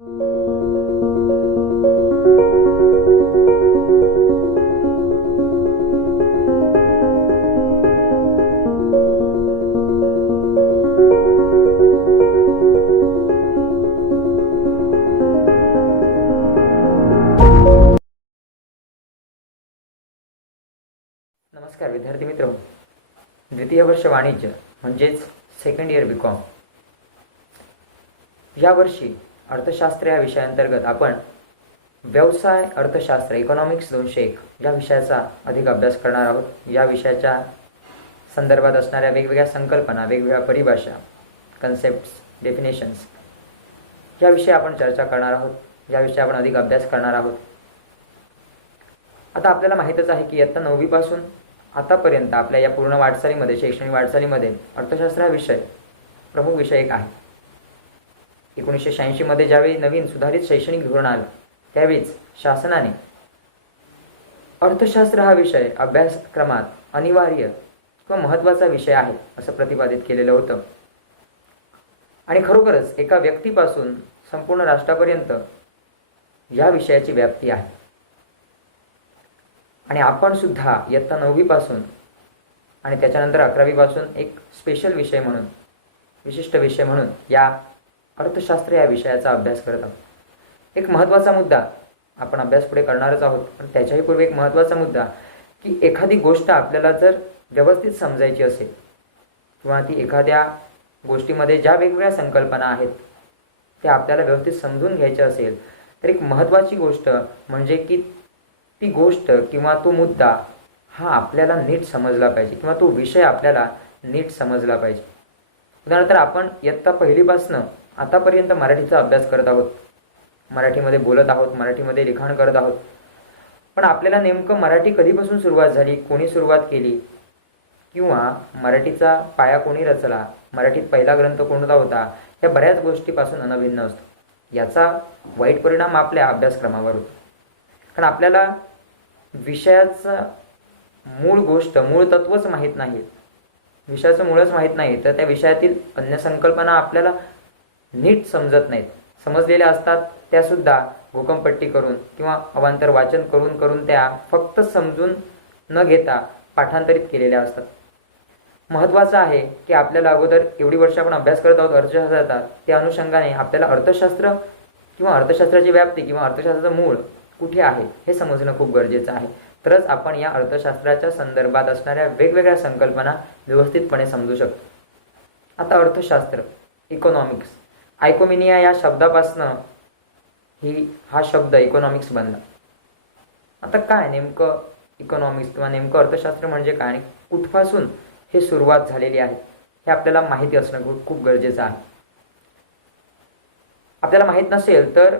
नमस्कार विद्यार्थी मित्र, द्वितीय वर्ष वाणिज्य म्हणजेच सेकंड इयर बी.कॉम या वर्षी अर्थशास्त्र या विषयाअंतर्गत आपण व्यवसाय अर्थशास्त्र इकॉनॉमिक्स 201 या विषयाचा अधिक अभ्यास करणार आहोत. या विषयाच्या संदर्भात असणाऱ्या वेगवेगळ्या संकल्पना, वेगवेगळ्या परिभाषा, कन्सेप्ट्स, डेफिनेशन्स याविषयी आपण चर्चा करणार आहोत. याविषयी आपण अधिक अभ्यास करणार आहोत. आता आपल्याला माहीतच आहे की इयत्ता 9वी पासून आतापर्यंत आपल्या या पूर्ण वाटचालीमध्ये, शैक्षणिक वाटचालीमध्ये अर्थशास्त्र हा विषय प्रमुख विषय एक आहे. 1986 मध्ये ज्यावेळी नवीन सुधारित शैक्षणिक धोरण आलं त्यावेळीच शासनाने अर्थशास्त्र हा विषय अभ्यासक्रमात अनिवार्य किंवा महत्त्वाचा विषय आहे असं प्रतिपादित केलेलं होतं. आणि खरोखरच एका व्यक्तीपासून संपूर्ण राष्ट्रापर्यंत या विषयाची व्याप्ती आहे. आणि आपण सुद्धा इयत्ता 9वी पासून आणि त्याच्यानंतर 11वी पासून एक स्पेशल विषय म्हणून, विशिष्ट विषय म्हणून या अर्थशास्त्र या विषयाचा अभ्यास करत आहोत. एक महत्त्वाचा मुद्दा आपण अभ्यास पुढे करणारच आहोत, पण त्याच्याही पूर्वी एक महत्त्वाचा मुद्दा की एखादी गोष्ट आपल्याला जर व्यवस्थित समजायची असेल किंवा ती एखाद्या गोष्टीमध्ये ज्या वेगवेगळ्या संकल्पना आहेत त्या आपल्याला व्यवस्थित समजून घ्यायच्या असेल तर एक महत्त्वाची गोष्ट म्हणजे की ती गोष्ट किंवा तो मुद्दा हा आपल्याला नीट समजला पाहिजे किंवा तो विषय आपल्याला नीट समजला पाहिजे. उदाहरणार्थ आपण इयत्ता 1पासून आतापर्यंत मराठीचा अभ्यास करत आहोत, मराठीमध्ये बोलत आहोत, मराठीमध्ये लिखाण करत आहोत. पण आपल्याला नेमकं मराठी कधीपासून सुरुवात झाली, कोणी सुरुवात केली किंवा मराठीचा पाया कोणी रचला, मराठीत पहिला ग्रंथ कोणता होता, या बऱ्याच गोष्टीपासून अनभिन्न असतो. याचा वाईट परिणाम आपल्या अभ्यासक्रमावर होतो. कारण आपल्याला विषयाचा मूळ गोष्ट, मूळ तत्वच माहीत नाही, विषयाचं मूळच माहीत नाही तर त्या विषयातील अन्य संकल्पना आपल्याला नीट समजत नाहीत. समजलेल्या असतात त्यासुद्धा घोकमपट्टी करून किंवा अवांतर वाचन करून त्या फक्त समजून न घेता पाठांतरित केलेल्या असतात. महत्त्वाचं आहे की आपल्याला अगोदर एवढी वर्ष आपण अभ्यास करत आहोत अर्थशास्त्राचा, त्या अनुषंगाने आपल्याला अर्थशास्त्र किंवा अर्थशास्त्राची व्याप्ती किंवा अर्थशास्त्राचं मूळ कुठे आहे हे समजणं खूप गरजेचं आहे. तरच आपण या अर्थशास्त्राच्या संदर्भात असणाऱ्या वेगवेगळ्या संकल्पना व्यवस्थितपणे समजू शकतो. आता अर्थशास्त्र, इकॉनॉमिक्स, आयकोमिनिया या शब्दापासनं हा शब्द इकॉनॉमिक्स बनला. आता काय नेमकं इकॉनॉमिक्स किंवा नेमकं अर्थशास्त्र म्हणजे काय आणि कुठपासून हे सुरुवात झालेली आहे हे आपल्याला माहिती असणं खूप गरजेचं आहे. आपल्याला माहीत नसेल तर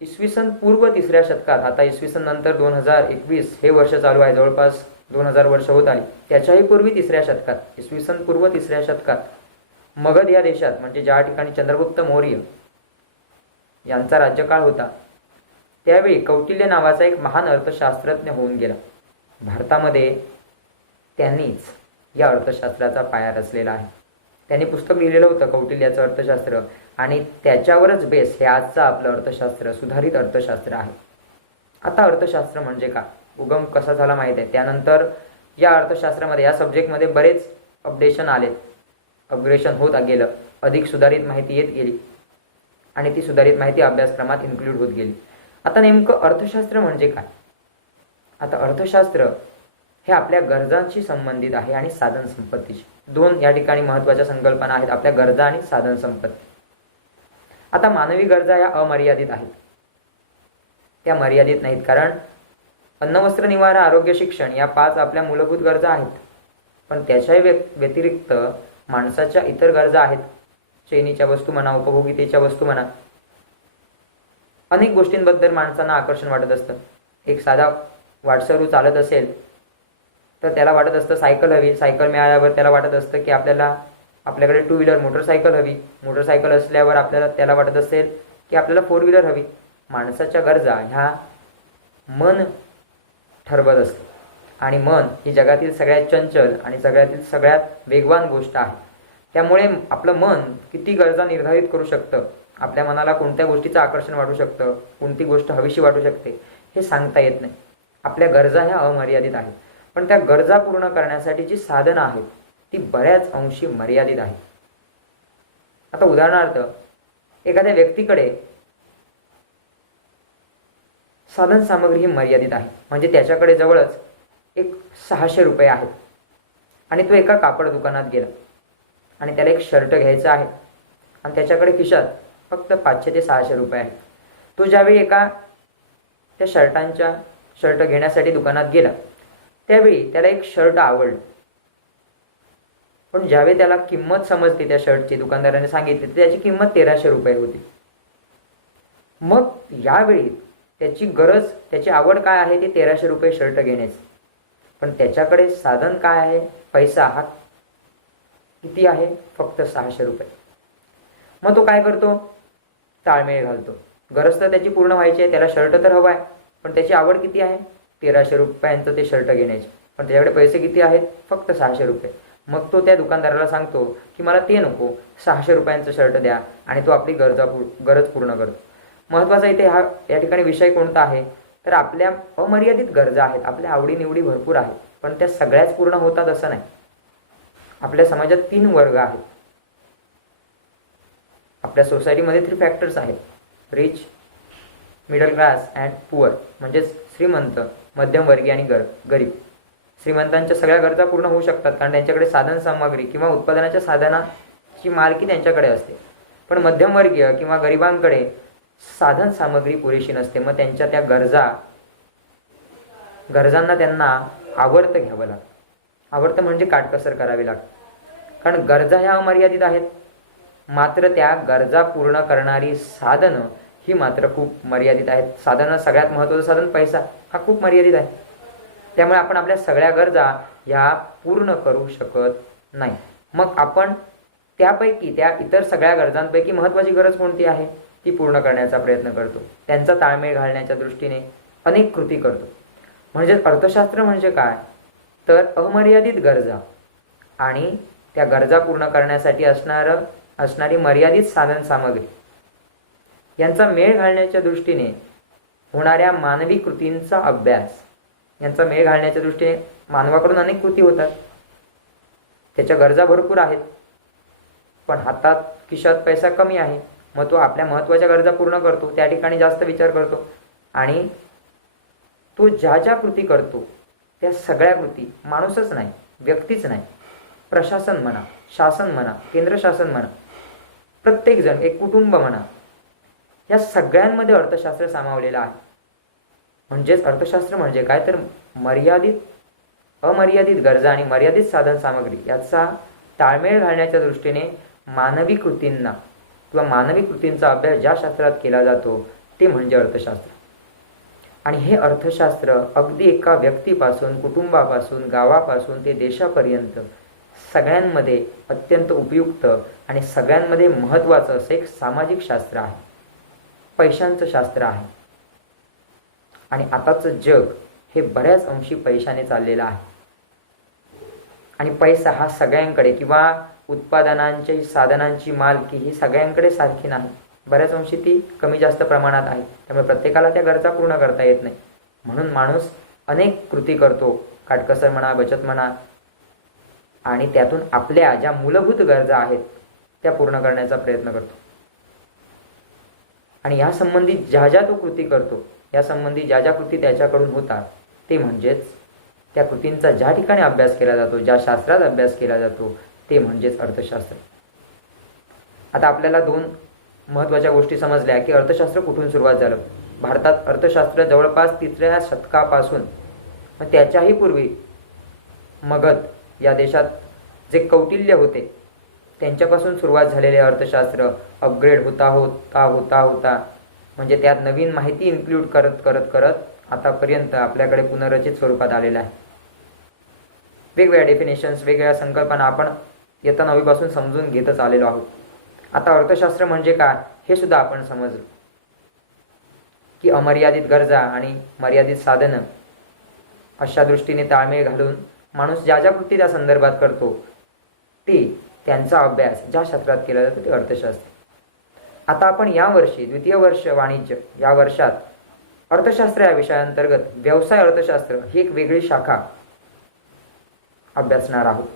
इसवी सन पूर्व 3ऱ्या शतकात, आता इसवी सन नंतर 2021 हे वर्ष चालू आहे, जवळपास 2000 वर्ष होत आली, त्याच्याही पूर्वी 3ऱ्या शतकात, इसवी सन पूर्व 3ऱ्या शतकात मगध या देशात, म्हणजे ज्या ठिकाणी चंद्रगुप्त मौर्य यांचा राज्यकाळ होता, त्यावेळी कौटिल्य नावाचा एक महान अर्थशास्त्रज्ञ होऊन गेला. भारतामध्ये त्यांनीच या अर्थशास्त्राचा पाया रचलेला आहे. त्यांनी पुस्तक लिहिलेलं होतं कौटिल्याचं अर्थशास्त्र आणि त्याच्यावरच बेस हे आजचं आपलं अर्थशास्त्र, सुधारित अर्थशास्त्र आहे. आता अर्थशास्त्र म्हणजे काय, उगम कसा झाला माहीत आहे. त्यानंतर या अर्थशास्त्रामध्ये, या सब्जेक्टमध्ये बरेच अपडेशन आलेत, अपग्रेशन होत गेलं, अधिक सुधारित माहिती येत गेली आणि ती सुधारित माहिती अभ्यासक्रमात इन्क्लूड होत गेली. आता नेमकं अर्थशास्त्र म्हणजे काय. आता अर्थशास्त्र हे आपल्या गरजांशी संबंधित आहे आणि साधन संपत्तीशी. दोन या ठिकाणी महत्त्वाच्या संकल्पना आहेत, आपल्या गरजा आणि साधन संपत्ती. आता मानवी गरजा या अमर्यादित आहेत, त्या मर्यादित नाहीत, कारण अन्न, वस्त्र, निवारा, आरोग्य, शिक्षण या 5 आपल्या मूलभूत गरजा आहेत. पण त्याच्याही व्यतिरिक्त माणसाच्या इतर गरजा आहेत. चैनीच्या वस्तू म्हणा, उपभोगितेच्या वस्तू म्हणा, अनेक गोष्टींबद्दल माणसांना आकर्षण वाटत असतं. एक साधा वाटसरू चालत असेल तर त्याला वाटत असतं सायकल हवी, सायकल मिळाल्यावर त्याला वाटत असतं की आपल्याकडे 2 व्हीलर मोटरसायकल हवी, मोटरसायकल असल्यावर त्याला वाटत असेल की आपल्याला 4 व्हीलर हवी. माणसाच्या गरजा ह्या मन ठरवत असते आणि मन ही जगातील सगळ्यात चंचल आणि सगळ्यात वेगवान गोष्ट आहे. त्यामुळे आपलं मन किती गरजा निर्धारित करू शकतं आपल्या मनाला कोणत्या गोष्टीचं आकर्षण वाटू शकतं, कोणती गोष्ट हवीशी वाटू शकते हे सांगता येत नाही. आपल्या गरजा ह्या अमर्यादित आहेत, पण त्या गरजा पूर्ण करण्यासाठी जी साधनं आहेत ती बऱ्याच अंशी मर्यादित आहेत. आता उदाहरणार्थ, एखाद्या व्यक्तीकडे साधन सामग्री ही मर्यादित आहे, म्हणजे त्याच्याकडे जवळच एक 600 रुपये आहेत आणि तो एका कापड दुकानात गेला आणि त्याला एक शर्ट घ्यायचा आहे आणि त्याच्याकडे खिशात फक्त 500 ते 600 रुपये आहेत. तो ज्यावेळी त्या शर्ट घेण्यासाठी दुकानात गेला त्यावेळी त्याला एक शर्ट आवडलं, पण ज्यावेळी त्याला किंमत समजली त्या शर्टची, दुकानदाराने सांगितली, तर त्याची किंमत 1300 रुपये होती. मग यावेळी त्याची आवड काय आहे, ते 1300 रुपये शर्ट घेण्याची, पण त्याच्याकडे साधन काय आहे, पैसा हा किती आहे, फक्त 600 रुपये. मग तो काय करतो, ताळमेळ घालतो. गरज तर त्याची पूर्ण व्हायची आहे, त्याला शर्ट तर हवा आहे, पण त्याची आवड किती आहे, 1300 रुपयांचं ते शर्ट घेण्याची, पण त्याच्याकडे पैसे किती आहेत, फक्त 600 रुपये. मग तो त्या दुकानदाराला सांगतो की मला ते नको, 600 रुपयांचं शर्ट द्या, आणि तो आपली गरज पूर्ण करतो. महत्त्वाचा इथे या ठिकाणी विषय कोणता आहे, तर आपल्या अमर्यादित गरजा आहेत, आपल्या आवडीनिवडी भरपूर आहेत, पण त्या सगळ्याच पूर्ण होतात असं नाही. आपल्या समाजात 3 वर्ग आहेत. आपल्या सोसायटीमध्ये 3 फॅक्टर्स आहेत, rich, middle class and poor, म्हणजेच श्रीमंत, मध्यमवर्गीय आणि गरीब. श्रीमंतांच्या सगळ्या गरजा पूर्ण होऊ शकतात, कारण त्यांच्याकडे साधन सामग्री किंवा उत्पादनाच्या साधनाची मालकी त्यांच्याकडे असते. पण मध्यमवर्गीय किंवा गरिबांकडे साधन सामग्री पुरेशी नसते. मग त्यांच्या त्या गरजांना त्यांना आवर्त घ्यावं लागतं. आवर्त म्हणजे काटकसर करावी लागते, कारण गरजा ह्या अमर्यादित आहेत, मात्र त्या गरजा पूर्ण करणारी साधनं ही मात्र खूप मर्यादित आहेत. साधनं, सगळ्यात महत्त्वाचं साधन पैसा हा खूप मर्यादित आहे. त्यामुळे आपण आपल्या सगळ्या गरजा ह्या पूर्ण करू शकत नाही. मग आपण त्यापैकी, त्या इतर सगळ्या गरजांपैकी महत्त्वाची गरज कोणती आहे ती पूर्ण करण्याचा प्रयत्न करतो. त्यांचा ताळमेळ घालण्याच्या दृष्टीने अनेक कृती करतो. म्हणजेच अर्थशास्त्र म्हणजे काय, तर अमर्यादित गरजा आणि त्या गरजा पूर्ण करण्यासाठी असणारी मर्यादित साधन सामग्री यांचा मेळ घालण्याच्या दृष्टीने होणाऱ्या मानवी कृतींचा अभ्यास. यांचा मेळ घालण्याच्या दृष्टीने मानवाकडून अनेक कृती होतात. त्याच्या गरजा भरपूर आहेत, पण हातात खिशात पैसा कमी आहे. मग तो आपल्या महत्त्वाच्या गरजा पूर्ण करतो, त्या ठिकाणी जास्त विचार करतो, आणि तो ज्या ज्या कृती करतो त्या सगळ्या कृती, माणूसच नाही, व्यक्तीच नाही, प्रशासन म्हणा, शासन म्हणा, केंद्र शासन म्हणा, प्रत्येकजण, एक कुटुंब म्हणा, या सगळ्यांमध्ये अर्थशास्त्र सामावलेलं आहे. म्हणजेच अर्थशास्त्र म्हणजे काय, तर अमर्यादित गरजा आणि मर्यादित साधन सामग्री याचा ताळमेळ घालण्याच्या दृष्टीने मानवी कृतींना किंवा मानवी कृतींचा अभ्यास ज्या शास्त्रात केला जातो ते म्हणजे अर्थशास्त्र. आणि हे अर्थशास्त्र अगदी एका व्यक्तीपासून, कुटुंबापासून, गावापासून ते देशापर्यंत सगळ्यांमध्ये अत्यंत उपयुक्त आणि सगळ्यांमध्ये महत्त्वाचं असं एक सामाजिक शास्त्र आहे, पैशांचं शास्त्र आहे. आणि आताचं जग हे बऱ्याच अंशी पैशाने चाललेलं आहे, आणि पैसा हा सगळ्यांकडे किंवा उत्पादनांची, साधनांची मालकी ही सगळ्यांकडे सारखी नाही, बऱ्याच अंशी ती कमी जास्त प्रमाणात आहे. त्यामुळे प्रत्येकाला त्या गरजा पूर्ण करता येत नाही. म्हणून माणूस अनेक कृती करतो, काटकसर म्हणा, बचत म्हणा, आणि त्यातून आपल्या ज्या मूलभूत गरजा आहेत त्या पूर्ण करण्याचा प्रयत्न करतो. आणि या संबंधी ज्या ज्या तो कृती करतो, या संबंधी ज्या ज्या कृती त्याच्याकडून होतात, ते म्हणजेच त्या कृतींचा ज्या ठिकाणी अभ्यास केला जातो, ज्या शास्त्रात अभ्यास केला जातो, ते म्हणजेच अर्थशास्त्र. आता आपल्याला 2 महत्त्वाच्या गोष्टी समजल्या की अर्थशास्त्र कुठून सुरुवात झालं. भारतात अर्थशास्त्र जवळपास 3ऱ्या शतकापासून, मग त्याच्याही पूर्वी मगध या देशात जे कौटिल्य होते त्यांच्यापासून सुरुवात झालेले अर्थशास्त्र अपग्रेड होता म्हणजे त्यात नवीन माहिती इन्क्लूड करत आतापर्यंत आपल्याकडे पुनर्रचित स्वरूपात आलेलं आहे. वेगवेगळ्या डेफिनेशन्स, वेगवेगळ्या संकल्पना आपण इयत्ता 9वी पासून समजून घेतच आलेलो आहोत. आता अर्थशास्त्र म्हणजे काय हे सुद्धा आपण समजलो की अमर्यादित गरजा आणि मर्यादित साधनं अशा दृष्टीने ताळमेळ घालून माणूस ज्या ज्या कृती त्या संदर्भात करतो ते त्यांचा अभ्यास ज्या शास्त्रात केला जातो ते अर्थशास्त्र. आता आपण यावर्षी द्वितीय वर्ष वाणिज्य या वर्षात अर्थशास्त्र या विषयाअंतर्गत व्यवसाय अर्थशास्त्र ही एक वेगळी शाखा अभ्यासणार आहोत.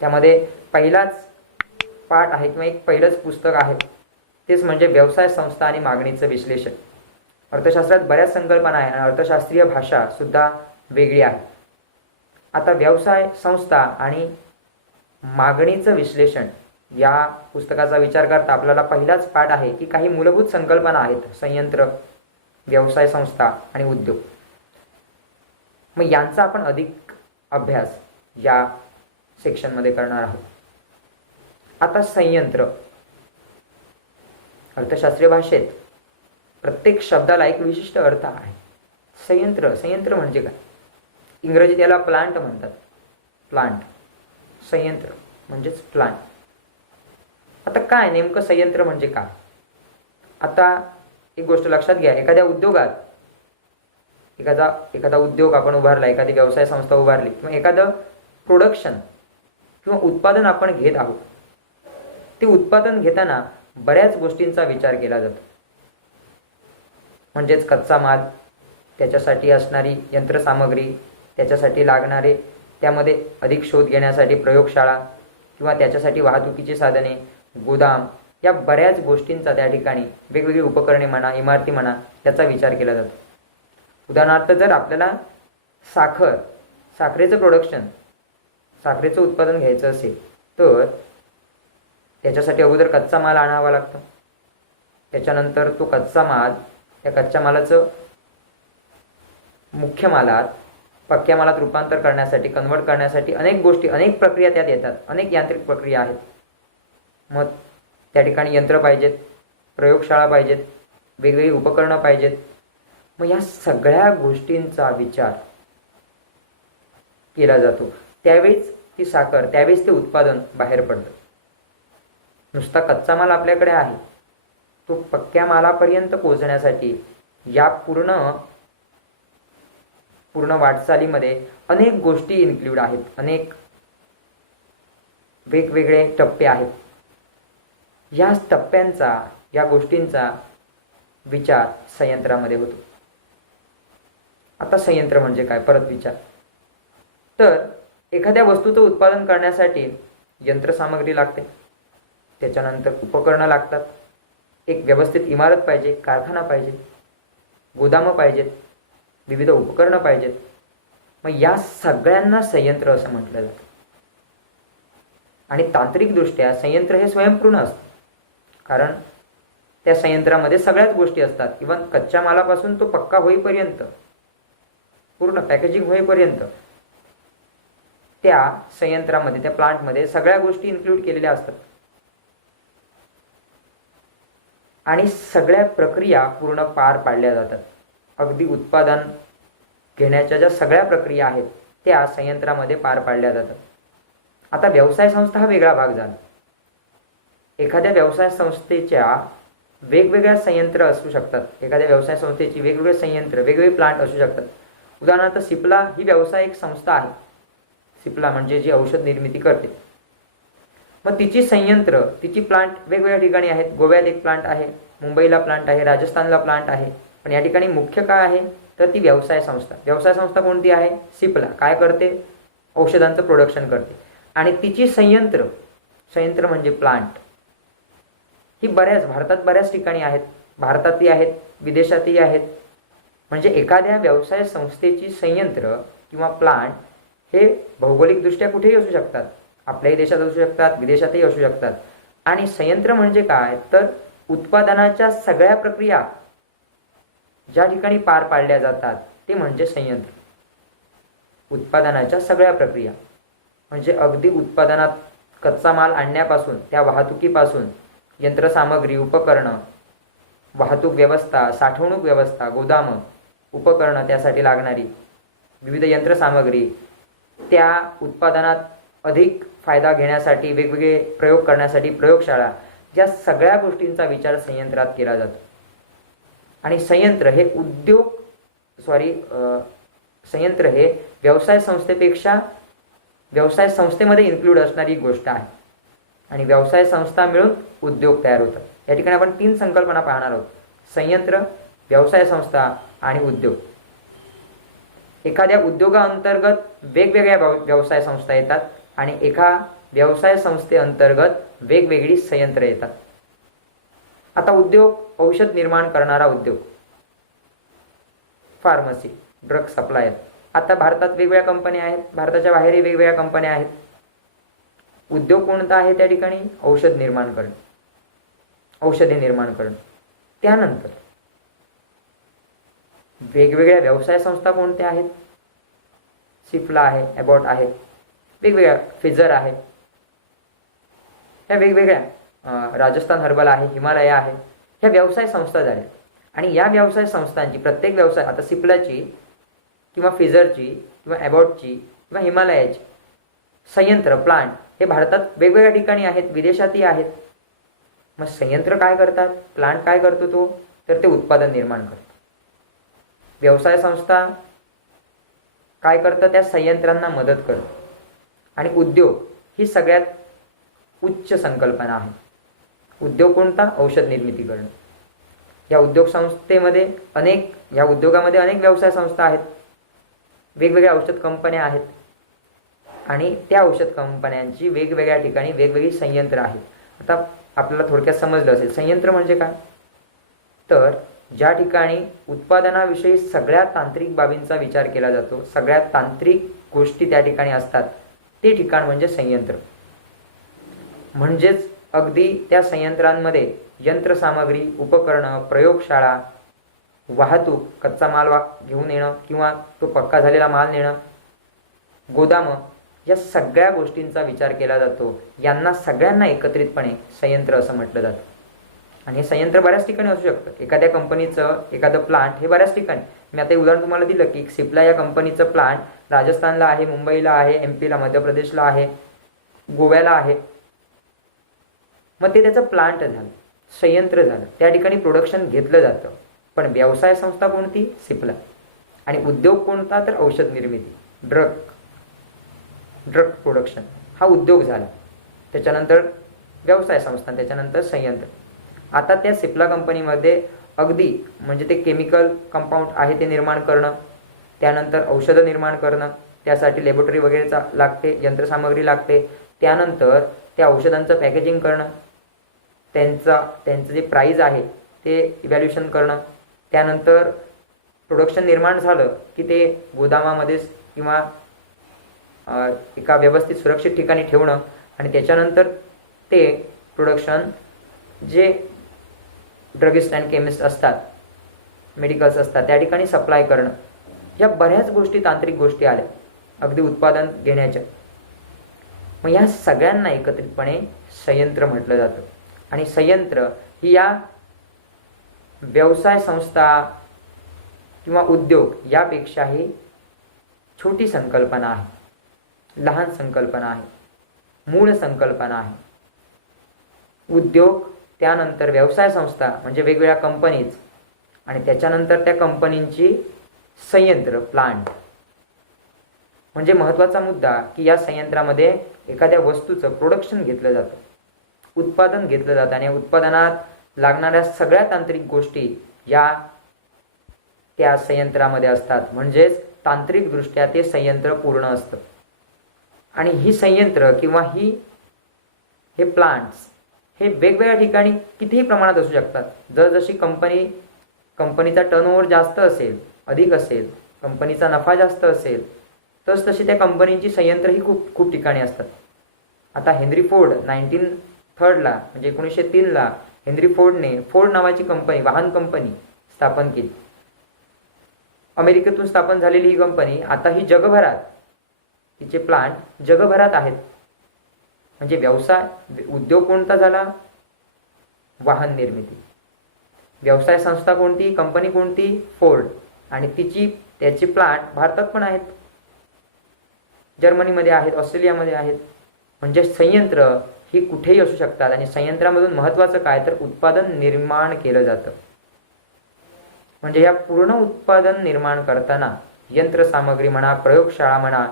त्यामध्ये पहिलाच पाठ आहे किंवा एक पहिलंच पुस्तक आहे, तेच म्हणजे व्यवसाय संस्था आणि मागणीचं विश्लेषण. अर्थशास्त्रात बऱ्याच संकल्पना आहे आणि अर्थशास्त्रीय भाषा सुद्धा वेगळी आहे. आता व्यवसाय संस्था आणि मागणीचं विश्लेषण या पुस्तकाचा विचार करता आपल्याला पहिलाच पाठ आहे की काही मूलभूत संकल्पना आहेत, संयंत्र, व्यवसाय संस्था आणि उद्योग. मग यांचा आपण अधिक अभ्यास या सेक्शनमध्ये करणार आहोत. आता संयंत्र, अर्थशास्त्रीय भाषेत प्रत्येक शब्दाला एक विशिष्ट अर्थ आहे. संयंत्र म्हणजे काय? इंग्रजीत याला प्लांट म्हणतात. प्लांट, संयंत्र म्हणजेच प्लांट. आता काय नेमकं संयंत्र म्हणजे काय? आता एक गोष्ट लक्षात घ्या, एखाद्या उद्योगात एखादा उद्योग आपण उभारला, एखादी व्यवसाय संस्था उभारली किंवा एखादं प्रोडक्शन किंवा उत्पादन आपण घेत आहोत, ते उत्पादन घेताना बऱ्याच गोष्टींचा विचार केला जातो. म्हणजेच कच्चा माल, त्याच्यासाठी असणारी यंत्रसामग्री, त्याच्यासाठी लागणारे, त्यामध्ये अधिक शोध घेण्यासाठी प्रयोगशाळा किंवा त्याच्यासाठी वाहतुकीची साधने, गोदाम, या बऱ्याच गोष्टींचा त्या ठिकाणी वेगवेगळी उपकरणे म्हणा, इमारती म्हणा, त्याचा विचार केला जातो. उदाहरणार्थ जर आपल्याला साखरेचं प्रोडक्शन, साखरेचं उत्पादन घ्यायचं असेल तर त्याच्यासाठी अगोदर कच्चा माल आणावा लागतो. त्याच्यानंतर तो कच्चा माल, त्या कच्च्या मालाचं मुख्य मालात, पक्क्या मालात रूपांतर करण्यासाठी, कन्वर्ट करण्यासाठी अनेक गोष्टी, अनेक प्रक्रिया त्यात येतात. अनेक यांत्रिक प्रक्रिया आहेत. मग त्या ठिकाणी यंत्र पाहिजेत, प्रयोगशाळा पाहिजेत, वेगवेगळी उपकरणं पाहिजेत. मग या सगळ्या गोष्टींचा विचार केला जातो. त्यावेळीच ती साखर, त्यावेळीच ते उत्पादन बाहेर पडतं. नुसता कच्चा माल आपल्याकडे आहे, तो पक्क्या मालापर्यंत पोहोचण्यासाठी या पूर्ण वाटचालीमध्ये अनेक गोष्टी इन्क्लूड आहेत, अनेक वेगवेगळे टप्पे आहेत. या टप्प्यांचा, या गोष्टींचा विचार संयंत्रामध्ये होतो. आता संयंत्र म्हणजे काय? परत विचार. तर एखाद्या वस्तूचं उत्पादन करण्यासाठी यंत्रसामग्री लागते, त्याच्यानंतर उपकरणं लागतात, एक व्यवस्थित इमारत पाहिजे, कारखाना पाहिजे, गोदामं पाहिजेत, विविध उपकरणं पाहिजेत. मग या सगळ्यांना संयंत्र असं म्हटलं जातं. आणि तांत्रिकदृष्ट्या संयंत्र हे स्वयंपूर्ण असतं, कारण त्या संयंत्रामध्ये सगळ्याच गोष्टी असतात. इव्हन कच्च्या मालापासून तो पक्का होईपर्यंत, पूर्ण पॅकेजिंग होईपर्यंत त्या संयंत्रामध्ये, त्या प्लांटमध्ये सगळ्या गोष्टी इन्क्लूड केलेल्या असतात. आणि सगळ्या प्रक्रिया पूर्ण पार पाडल्या जातात. अगदी उत्पादन घेण्याच्या ज्या सगळ्या प्रक्रिया आहेत त्या संयंत्रामध्ये पार पाडल्या जातात. आता व्यवसाय संस्था हा वेगळा भाग झाला. एखाद्या व्यवसाय संस्थेच्या वेगवेगळ्या संयंत्र असू शकतात. एखाद्या व्यवसाय संस्थेची वेगवेगळे संयंत्र, वेगवेगळे प्लांट असू शकतात. उदाहरणार्थ सिप्ला ही व्यावसायिक संस्था आहे. सिप्ला म्हणजे जी औषध निर्मिती करते. मग तिची संयंत्र, तिची प्लांट वेगवेगळ्या ठिकाणी आहेत. गोव्यात एक प्लांट आहे, मुंबईला प्लांट आहे, राजस्थानला प्लांट आहे. पण या ठिकाणी मुख्य काय आहे तर ती व्यवसाय संस्था. व्यवसाय संस्था कोणती आहे? सिप्ला. काय करते? औषधांचं प्रोडक्शन करते. आणि तिची संयंत्र म्हणजे प्लांट ही भारतात बऱ्याच ठिकाणी आहेत. भारतातही आहेत, विदेशातही आहेत. म्हणजे एखाद्या व्यवसाय संस्थेची संयंत्र किंवा प्लांट हे भौगोलिकदृष्ट्या कुठेही असू शकतात. आपल्याही देशात असू शकतात, विदेशातही असू शकतात. आणि संयंत्र म्हणजे काय तर उत्पादनाच्या सगळ्या प्रक्रिया ज्या ठिकाणी पार पाडल्या जातात ते म्हणजे संयंत्र. उत्पादनाच्या सगळ्या प्रक्रिया म्हणजे अगदी उत्पादनात कच्चा माल आणण्यापासून, त्या वाहतुकीपासून, यंत्रसामग्री, उपकरणं, वाहतूक व्यवस्था, साठवणूक व्यवस्था, गोदामं, उपकरणं, त्यासाठी लागणारी विविध यंत्रसामग्री, त्या उत्पादनात अधिक फायदा घेण्यासाठी वेगवेगळे प्रयोग करण्यासाठी प्रयोगशाळा, या सगळ्या गोष्टींचा विचार संयंत्रात केला जातो. आणि संयंत्र हे व्यवसाय संस्थेपेक्षा व्यवसाय संस्थेमध्ये इन्क्लूड असणारी गोष्ट आहे. आणि व्यवसाय संस्था मिळून उद्योग तयार होतात. या ठिकाणी आपण 3 संकल्पना पाहणार आहोत: संयंत्र, व्यवसाय संस्था आणि उद्योग. एखाद्या उद्योगाअंतर्गत वेगवेगळ्या व्यवसाय संस्था येतात आणि एका व्यवसाय संस्थेअंतर्गत वेगवेगळी संयंत्र येतात. आता उद्योग, औषध निर्माण करणारा उद्योग, फार्मसी, ड्रग सप्लायर. आता भारतात वेगवेगळ्या कंपन्या आहेत, भारताच्या बाहेरही वेगवेगळ्या कंपन्या आहेत. उद्योग कोणता आहे त्या ठिकाणी? औषध निर्माण करणे, औषधे निर्माण करणे. त्यानंतर वेगवेगळ्या व्यवसाय संस्था कोणत्या आहेत? सिप्ला आहे, ॲबॉट आहे, वेगवेगळ्या, फिजर आहे, ह्या वेगवेगळ्या, राजस्थान हर्बल आहे, हिमालय आहे, ह्या व्यवसाय संस्था झाल्या. आणि या व्यवसाय संस्थांची प्रत्येक व्यवसाय, आता सिप्लाची किंवा फिजरची किंवा ॲबॉटची किंवा हिमालयाची संयंत्र, प्लांट हे भारतात वेगवेगळ्या ठिकाणी आहेत, विदेशातही आहेत. मग संयंत्र काय करतात? प्लांट काय करतो तो? तर ते उत्पादन निर्माण करतो. व्यवसाय संस्था काय करतं? त्या संयंत्रांना मदत करतं. आणि उद्योग ही सगळ्यात उच्च संकल्पना आहे. उद्योग कोणता? औषध निर्मिती करणे. या उद्योग संस्थेमध्ये या उद्योगामध्ये अनेक व्यवसाय संस्था आहेत, वेगवेगळ्या औषध कंपन्या आहेत आणि त्या औषध कंपन्यांची वेगवेगळ्या ठिकाणी वेगवेगळी संयंत्र आहेत. आता आपल्याला थोडक्यात समजलं असेल संयंत्र म्हणजे काय? तर ज्या ठिकाणी उत्पादनाविषयी सगळ्या तांत्रिक बाबींचा विचार केला जातो, सगळ्या तांत्रिक गोष्टी त्या ठिकाणी असतात, ते ठिकाण म्हणजे संयंत्र. म्हणजेच अगदी त्या संयंत्रांमध्ये यंत्रसामग्री, उपकरणं, प्रयोगशाळा, वाहतूक, कच्चा माल घेऊन येणं किंवा तो पक्का झालेला माल नेणं, गोदामं, या सगळ्या गोष्टींचा विचार केला जातो. यांना सगळ्यांना एकत्रितपणे संयंत्र असं म्हटलं जातं. आणि हे संयंत्र बऱ्याच ठिकाणी असू शकतं. एखाद्या कंपनीचं एखादं प्लांट हे बऱ्याच ठिकाणी, मी आता उदाहरण तुम्हाला दिलं की सिप्ला या कंपनीचं प्लांट राजस्थानला आहे, मुंबईला आहे, MP ला, मध्य प्रदेशला आहे, गोव्याला आहे. मग ते त्याचं प्लांट झालं, संयंत्र झालं, त्या ठिकाणी प्रोडक्शन घेतलं जातं. पण व्यवसाय संस्था कोणती? सिप्ला. आणि उद्योग कोणता? तर औषध निर्मिती, ड्रग प्रोडक्शन, हा उद्योग झाला. त्याच्यानंतर व्यवसाय संस्था, त्याच्यानंतर संयंत्र. आता त्या सिप्ला कंपनीमध्ये अगदी म्हणजे ते केमिकल कंपाऊंड आहे ते निर्माण करणं, त्यानंतर औषधं निर्माण करणं, त्यासाठी लॅबोरेटरी वगैरे लागते, यंत्रसामग्री लागते. त्यानंतर त्या औषधांचं पॅकेजिंग करणं, त्यांचं जे प्राईज आहे ते इव्हॅल्युएशन करणं. त्यानंतर प्रोडक्शन निर्माण झालं की ते गोदामामध्येच किंवा एका व्यवस्थित सुरक्षित ठिकाणी ठेवणं आणि त्याच्यानंतर ते प्रोडक्शन जे ड्रगिस्ट अँड केमिस्ट असतात, मेडिकल्स असतात, त्या ठिकाणी सप्लाय करणं. या बऱ्याच गोष्टी, तांत्रिक गोष्टी आल्या अगदी उत्पादन घेण्याच्या. मग या सगळ्यांना एकत्रितपणे संयंत्र म्हटलं जातं. आणि संयंत्र ही या व्यवसाय संस्था किंवा उद्योग यापेक्षाही छोटी संकल्पना आहे, लहान संकल्पना आहे, मूळ संकल्पना आहे. उद्योग, त्यानंतर व्यवसाय संस्था म्हणजे वेगवेगळ्या कंपनीज, आणि त्याच्यानंतर त्या कंपनींची संयंत्र, प्लांट. म्हणजे महत्त्वाचा मुद्दा की या संयंत्रामध्ये एखाद्या वस्तूचं प्रोडक्शन घेतलं जातं, उत्पादन घेतलं जातं आणि उत्पादनात लागणाऱ्या सगळ्या तांत्रिक गोष्टी या त्या संयंत्रामध्ये असतात. म्हणजेच तांत्रिकदृष्ट्या ते संयंत्र पूर्ण असतं. आणि ही संयंत्र किंवा हे प्लांट्स हे वेगवेगळ्या ठिकाणी कितीही प्रमाणात असू शकतात. जसजशी कंपनीचा टर्नओव्हर जास्त असेल, अधिक असेल, कंपनीचा नफा जास्त असेल, तशी त्या कंपनीची संयंत्र ही खूप ठिकाणी असतात. आता हेनरी फोर्ड 1903 म्हणजे 1903 हेनरी फोर्डने फोर्ड नावाची कंपनी, वाहन कंपनी स्थापन केली. अमेरिकेतून स्थापन झालेली ही कंपनी आता ही जगभरात, तिचे प्लांट जगभरात आहेत. म्हणजे व्यवसाय, उद्योग कोणता झाला? वाहन निर्मिती. व्यवसाय संस्था कोणती? कंपनी कोणती? फोर्ड. आणि त्याची प्लांट भारतात पण आहेत, जर्मनीमध्ये आहेत, ऑस्ट्रेलियामध्ये आहेत. म्हणजे संयंत्र ही कुठेही असू शकतात. आणि संयंत्रामधून महत्त्वाचं काय तर उत्पादन निर्माण केलं जातं. म्हणजे या पूर्ण उत्पादन निर्माण करताना यंत्रसामग्री म्हणा, प्रयोगशाळा म्हणा,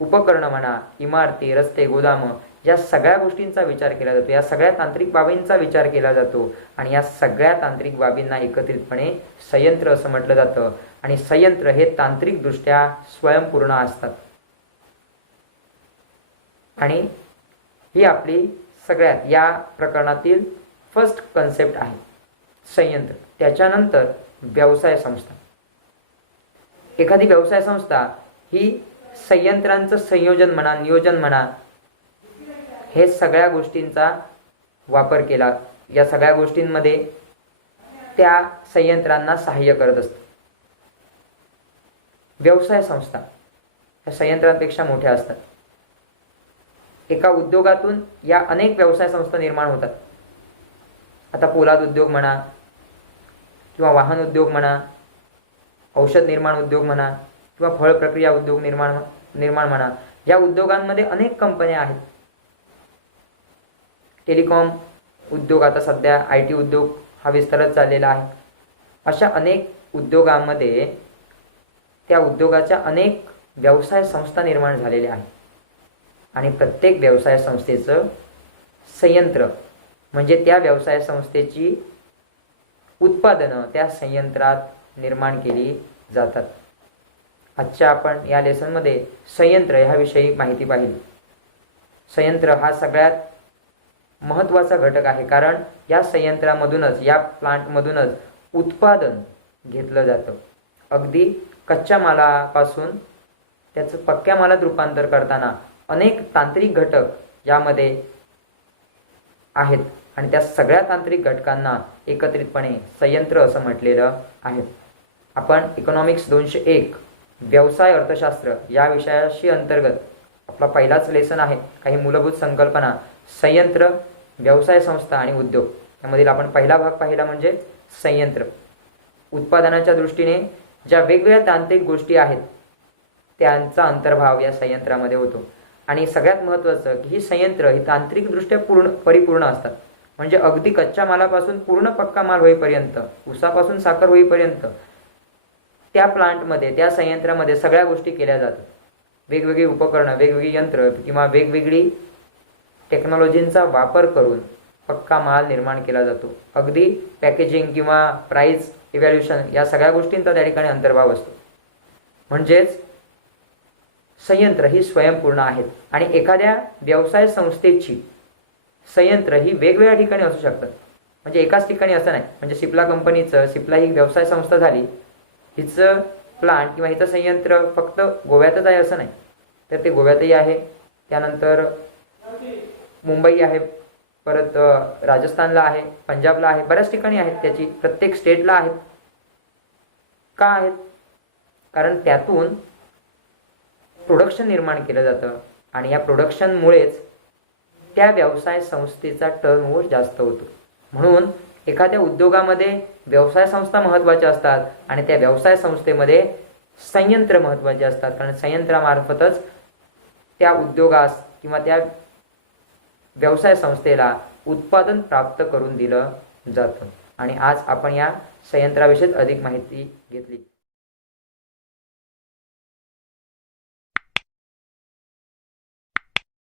उपकरणं म्हणा, इमारती, रस्ते, गोदामं या सगळ्या गोष्टींचा विचार केला जातो, या सगळ्या तांत्रिक बाबींचा विचार केला जातो आणि या सगळ्या तांत्रिक बाबींना एकत्रितपणे संयंत्र असं म्हटलं जातं. आणि संयंत्र हे तांत्रिकदृष्ट्या स्वयंपूर्ण असतात. आणि ही आपली सगळ्यात या प्रकरणातील फर्स्ट कन्सेप्ट आहे संयंत्र. त्याच्यानंतर व्यवसाय संस्था. एखादी व्यवसाय संस्था ही संयंत्रांचं संयोजन म्हणा, नियोजन म्हणा, हे सगळ्या गोष्टींचा वापर केला, या सगळ्या गोष्टींमध्ये त्या संयंत्रांना सहाय्य करत असते. व्यवसाय संस्था या संयंत्रांपेक्षा मोठ्या असतात. एका उद्योगातून या अनेक व्यवसाय संस्था निर्माण होतात. आता पोलाद उद्योग म्हणा किंवा वाहन उद्योग म्हणा, औषध निर्माण उद्योग म्हणा किंवा फळ प्रक्रिया उद्योग निर्माण म्हणा, या उद्योगांमध्ये अनेक कंपन्या आहेत. टेलिकॉम उद्योग आता सध्या IT उद्योग हा विस्तारत चाललेला आहे. अशा अनेक उद्योगांमध्ये त्या उद्योगाच्या अनेक व्यवसाय संस्था निर्माण झालेल्या आहेत. आणि प्रत्येक व्यवसाय संस्थेचं संयंत्र म्हणजे त्या व्यवसाय संस्थेची उत्पादनं त्या संयंत्रात निर्माण केली जातात. आजच्या आपण या लेसनमध्ये संयंत्र ह्याविषयी माहिती पाहिली. संयंत्र हा सगळ्यात महत्त्वाचा घटक आहे, कारण या संयंत्रामधूनच, या प्लांटमधूनच उत्पादन घेतलं जातं. अगदी कच्च्या मालापासून त्याचं पक्क्या मालात रूपांतर करताना अनेक तांत्रिक घटक यामध्ये आहेत आणि त्या सगळ्या तांत्रिक घटकांना एकत्रितपणे संयंत्र असं म्हटलेलं आहे. आपण इकॉनॉमिक्स 201 व्यवसाय अर्थशास्त्र या विषयाशी अंतर्गत आपला पहिलाच लेसन आहे. काही मूलभूत संकल्पना, संयंत्र, व्यवसाय संस्था आणि उद्योग यामधील आपण पहिला भाग पाहिला म्हणजे संयंत्र. उत्पादनाच्या दृष्टीने ज्या वेगवेगळ्या तांत्रिक गोष्टी आहेत त्यांचा अंतर्भाव या संयंत्रामध्ये होतो. आणि सगळ्यात महत्त्वाचं की ही संयंत्र ही तांत्रिकदृष्ट्या परिपूर्ण असतात. म्हणजे अगदी कच्च्या मालापासून पूर्ण पक्का माल होईपर्यंत, ऊसापासून साखर होईपर्यंत त्या प्लांटमध्ये, त्या संयंत्रामध्ये सगळ्या गोष्टी केल्या जातात. वेगवेगळी उपकरणं, वेगवेगळी यंत्र किंवा वेगवेगळी टेक्नॉलॉजींचा वापर करून पक्का माल निर्माण केला जातो. अगदी पॅकेजिंग किंवा प्राइस इव्हॅल्युएशन या सगळ्या गोष्टींचा त्या ठिकाणी अंतर्भाव असतो. म्हणजेच संयंत्र ही स्वयंपूर्ण आहेत. आणि एखाद्या व्यवसाय संस्थेची संयंत्र ही वेगवेगळ्या ठिकाणी असू शकतात. म्हणजे एकाच ठिकाणी असं नाही. म्हणजे सिप्ला कंपनीचं, सिप्ला ही व्यवसाय संस्था झाली, हिचं प्लांट किंवा हिचं संयंत्र फक्त गोव्यातच आहे असं नाही, तर ते गोव्यातही आहे, त्यानंतर मुंबई आहे, परत राजस्थानला आहे, पंजाबला आहे, बऱ्याच ठिकाणी आहेत त्याची, प्रत्येक स्टेटला आहेत. का आहेत? कारण त्यातून प्रोडक्शन निर्माण केलं जातं आणि या प्रोडक्शनमुळेच त्या व्यवसाय संस्थेचा टर्नओव्हर जास्त होतो. म्हणून एखाद्या उद्योगामध्ये व्यवसाय संस्था महत्त्वाच्या असतात आणि त्या व्यवसाय संस्थेमध्ये संयंत्र महत्त्वाचे असतात, कारण संयंत्रामार्फतच त्या उद्योगास किंवा त्या व्यवसाय संस्थेला उत्पादन प्राप्त करून दिलं जातं. आणि आज आपण या संयंत्राविषयी अधिक माहिती घेतली.